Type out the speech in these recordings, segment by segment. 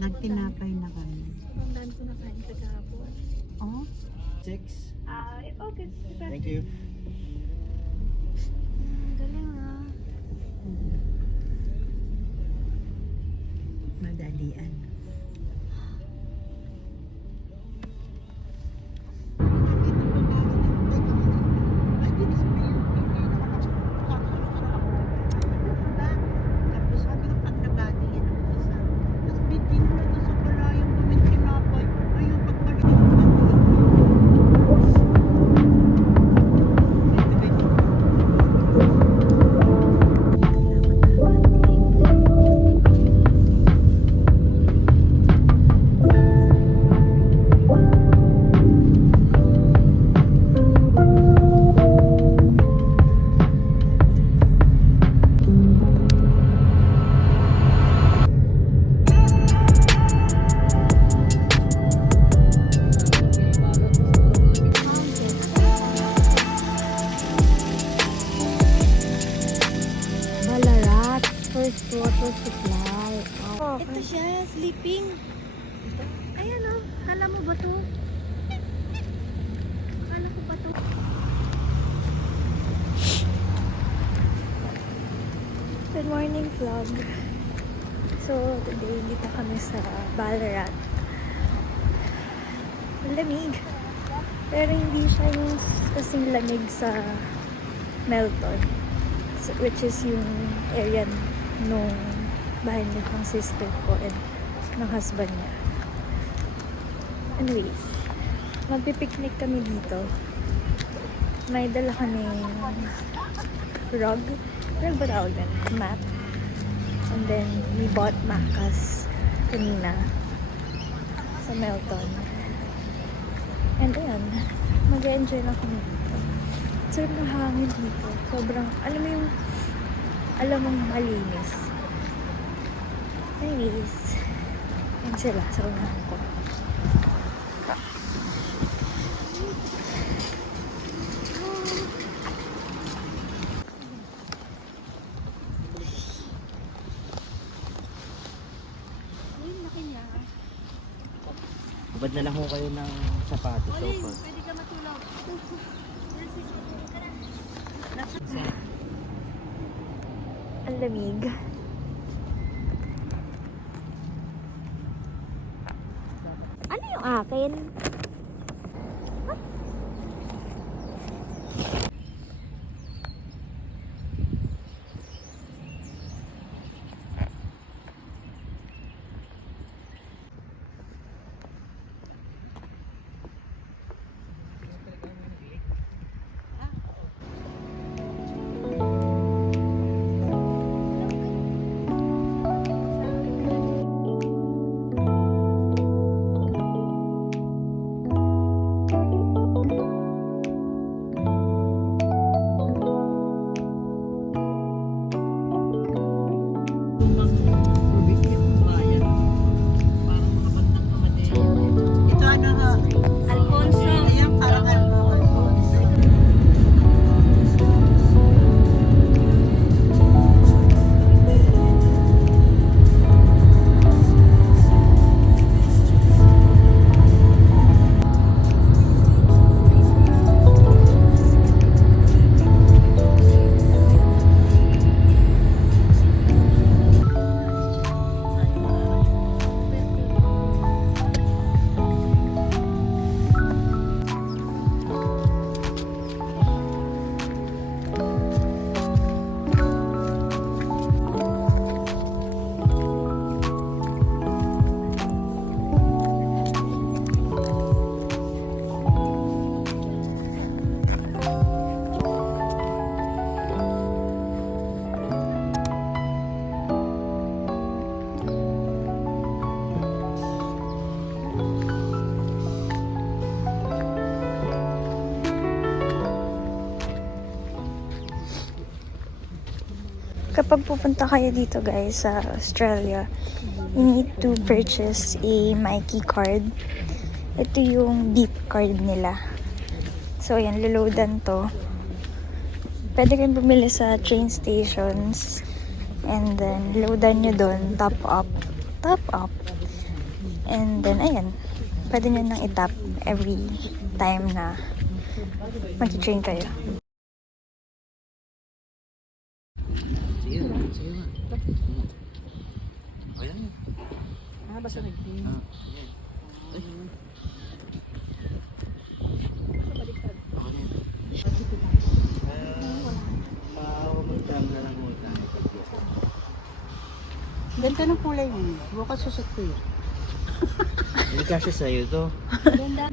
Nagtinapay na kami. Ang dami ko nakain sa kahapon. Oh? 6. Okay. Thank you. Galing ah. Madalian. Tapos sabi ko pag nabati yan ang isa. Tapos bitin mo ito sa kalayong gumintinapay. Ayun, pagbalik yung Ballarat First Water Supply. Oh, Ito siya, sleeping. Ayan o, kala mo ba to? Kala ko ba to? Good morning vlog. So, today dito kami sa Ballarat. Lamig. Pero hindi siya yung kasing lamig sa Melton. Which is yung area nung bahay ng sister ko and ng husband niya. Anyways, magpipiknik kami dito. May dala kaming rug. Rug ba tawag yan? Mat. And then, we bought macas kanina sa Melton. And ayan, mag-enjoy lang kami dito. Sarap na hangin dito. Sobrang, alam mong malinis. Anyways, yan sila sa unahan ko. Ayun, laki niya. Babad na lang ho kayo ng sapatos. Pwede ka matulog. Ang lamig. Ano yung akin? Ito ano ha? Alfonso. Ayan, parang Alfonso. Kapag pupunta kayo dito guys sa Australia, you need to purchase a Myki card. Ito yung beep card nila. So ayan, loloadan to. Pwede kayong bumili sa train stations and then loadan nyo doon, top up. And then, ayan. Pwede nyo nang itap every time na mag-train kayo. Sige, sige nga. Ayan. Basta nag-team. Ayan. Ay. Magdam na lang utang. Ganda ng kulay mo. Bukas susot ko yun. Hindi kasi sa'yo to. Ganda.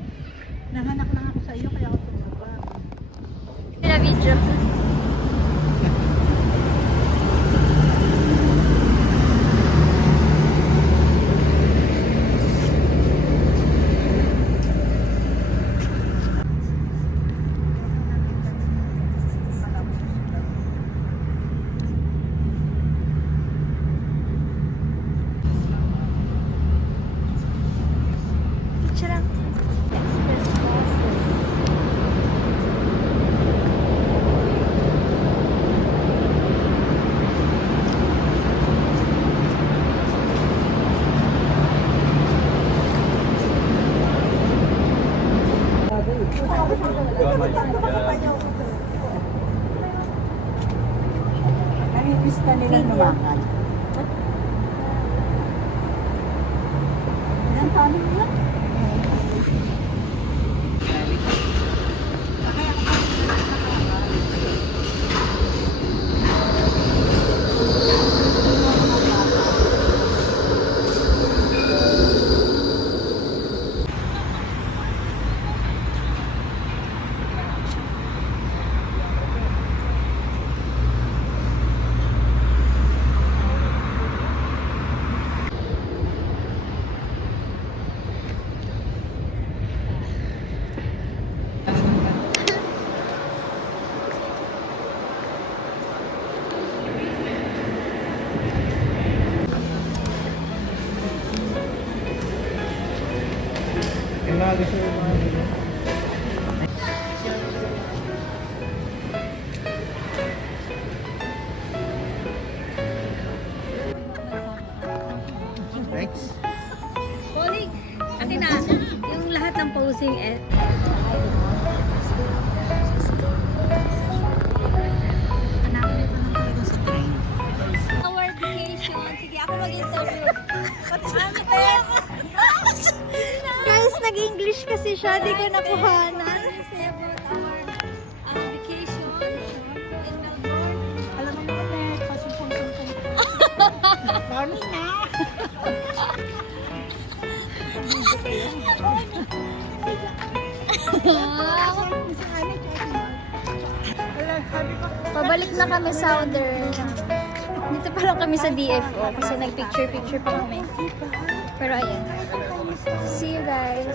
Nanganak lang ako sa iyo kaya ako tumaba. Pina-video. Picture lang. Ano yung pista nila numakal? Ilan taon nila? Thanks. Poling, akin na. Yung lahat ng posing eh. Hanapin ito ng talaga sa train. Our vacation. Sige, ako mag-interview. Guys, nag-English kasi siya. Di ko nakuhanan. Our vacation in Melbourne. Alam mo naman eh, pasumpong-sumpong. Morning na! Pabalik na kami Southern. Dito pa lang kami sa DFO kasi nag-picture-picture pa kami. Pero ayan. See you guys.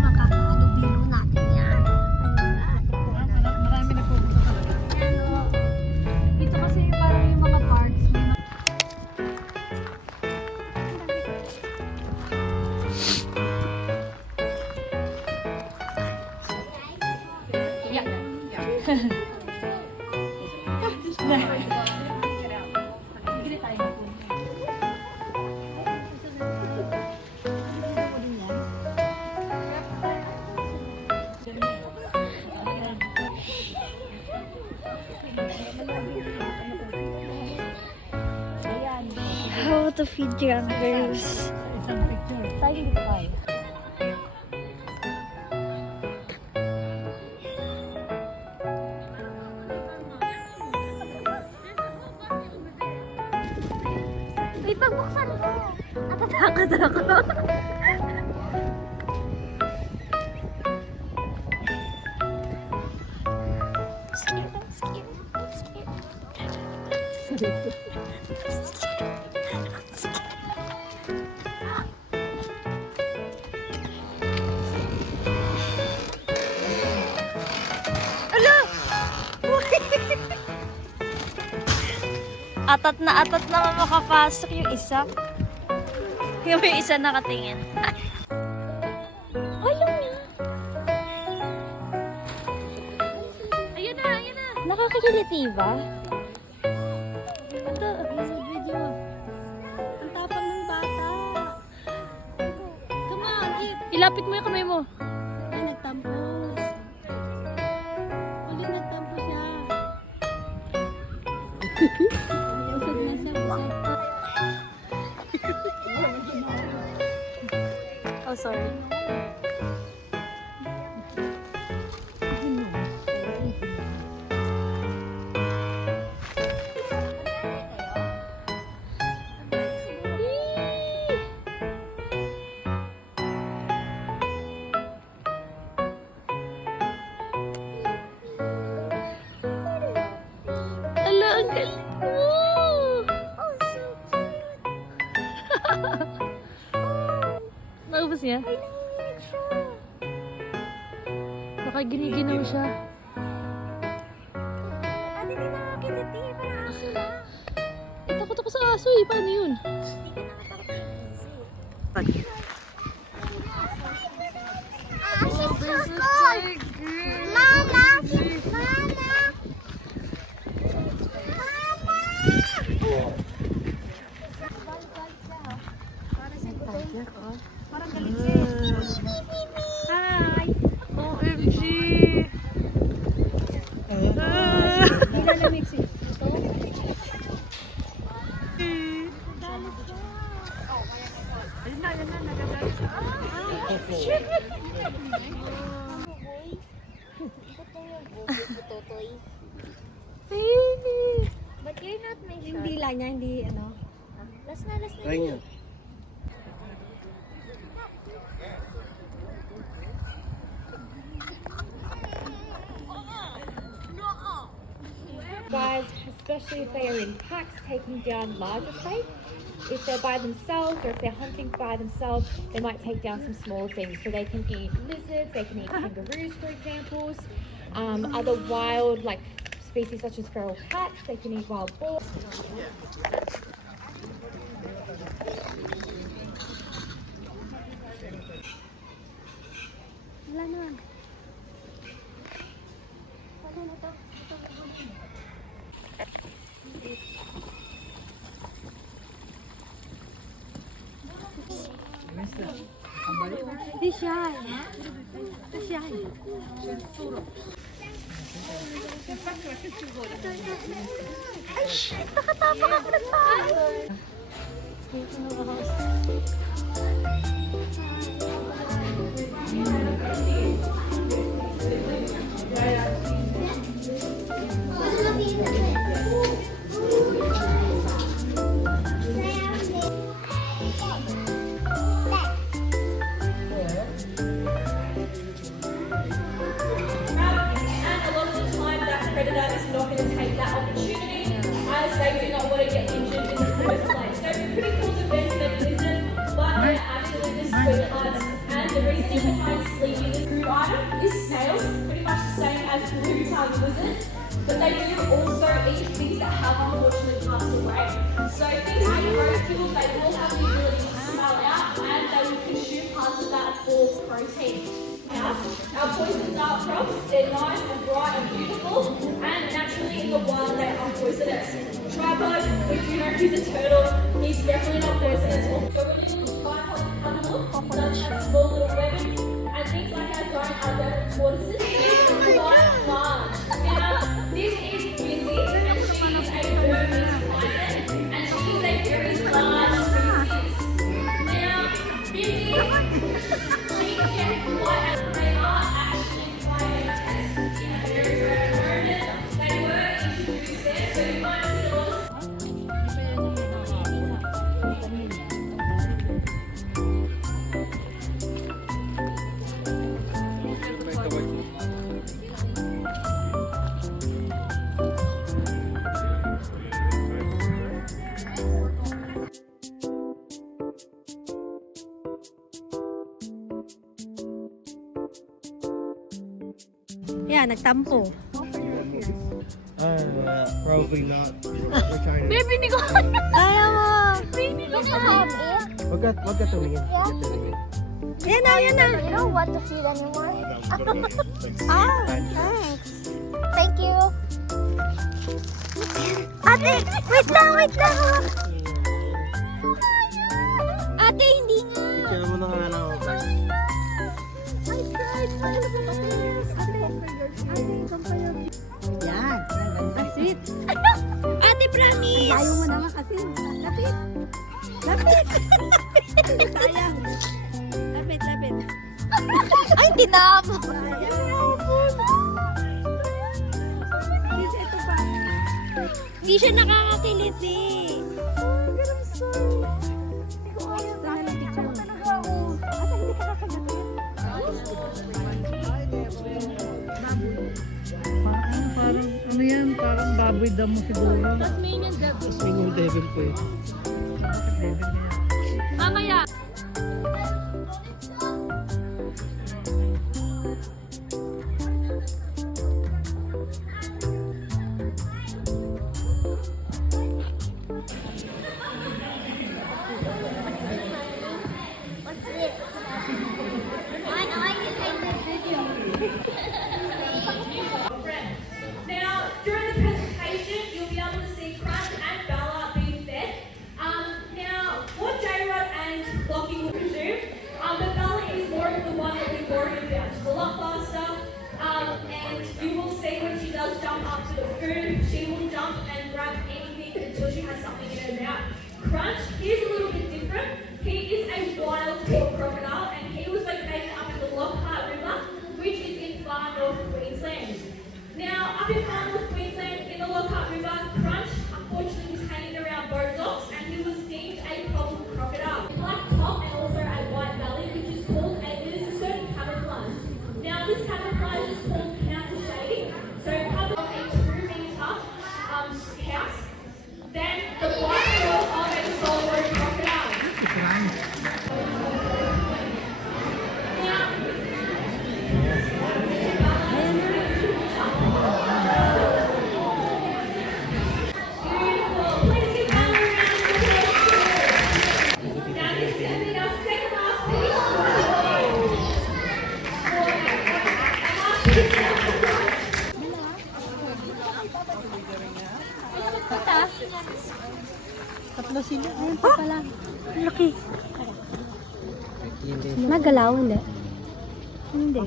Makakahalubilo natin yan. Marami na pupunta talaga. Dito kasi parang yung mga parks. How to feed youngers. Isang picture. Tayo dito tayo. Uy, pagbuksan ko! Natatakot ako. Atat na makapasok yung isa. Yung isa nakatingin. Nakakakiliti ba? Ito. Video. Ang tapang ng bata. Come on, eat. Ilapit mo yung kamay mo. Ay, nagtampos. Uli, nagtampos siya. Busog na siya, busog. Oh, sorry. Ala, ang galing mo! Naubos niya? Baka giniginaw siya. Ate, di nakakiliti. Parang aso lang. Eh, takot ako sa aso eh. Paano yun? OMG! Baby! But you're not my shot. Hindi lang niya, hindi ano. Last na, last na. Try nyo. Guys, especially if they are in packs taking down larger prey. If they're by themselves or if they're hunting by themselves, they might take down some smaller things. So they can eat lizards, they can eat kangaroos, for examples. Other wild, like species such as feral cats, they can eat wild boars. Hindi siya. Hindi siya. And a lot of the time that predator is not going to take that opportunity as they do not want to get injured in the first place. So it's pretty cool to fence them lizard, but they're actually just sweethearts. And the reasoning behind sleeping the food item is snails, pretty much the same as blue-tongued lizards. But they do also eat things that have unfortunately passed away. So things like roadkill, they will have the ability to smell out and they will consume parts of that for protein. Our poison dart frogs, they're nice and bright and beautiful, and naturally in the wild they are poisonous. Tripod, if you know he's a turtle, he's definitely not poisonous. So when you look at tripod, have a look, does have small little weapons, and things like our giant Albert tortoises, these are quite large. Now, this is Windy, and she is a Burmese python, and she is a very large species. Now, Windy, she can quite as they are actually quite intense. You know, very, very rodent. They were introduced there, so you might see a lot of Yan, nagtampo. Probably not. We're trying to... Baby, hindi ko Kaya mo. Wag ka tumingin. Wag ka tumingin. Yan na, yan na. You don't want to feed anymore? Thanks. Oh, thanks. Thank you. Ate, wait lang, wait lang. Ate, hindi nga. Picture mo na nga lang ako. I cried. Yan. That's it. Ate, promise. Ayaw mo naman kasi. Lapit. Lapit. Sayang. Lapit, lapit. Ay, tinapon. Ito pa. Hindi siya nakakakilit eh. Ano yan? Parang baboy damo siguro. Swing devil po yun. Mamaya. Now, during the presentation, you'll be able to see Crunch and Bella being fed. Now, what J-Rod and Lockie will presume, but Bella is more of the one that we've worried about. She's a lot faster, and you will see when she does jump up to the food, she will jump and grab anything until she has something in her mouth. Crunch is a little bit different. He is a wild crocodile, and he was located up in the Lockhart River, which is in far north Queensland. Now, up in far north Queensland, in the Lockhart River, Crunch unfortunately was hanging around boat docks, and he was deemed a problem crocodile. Black top and also a white belly, which is called it is a certain camouflage. Now, this camouflage is called counter shading. So, cover of a 2-meter house, then the black shell of a saltwater crocodile. Now, beautiful. Please give Bella a round of applause. Now, this is going to be our second last Tatlo sila. Ayun pa pala. Laki. Nagalaw, hindi. Hindi.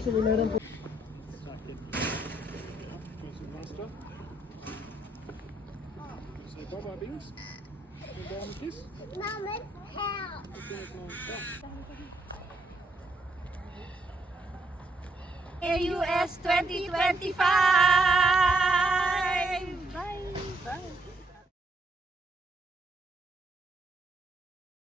AUS 2025!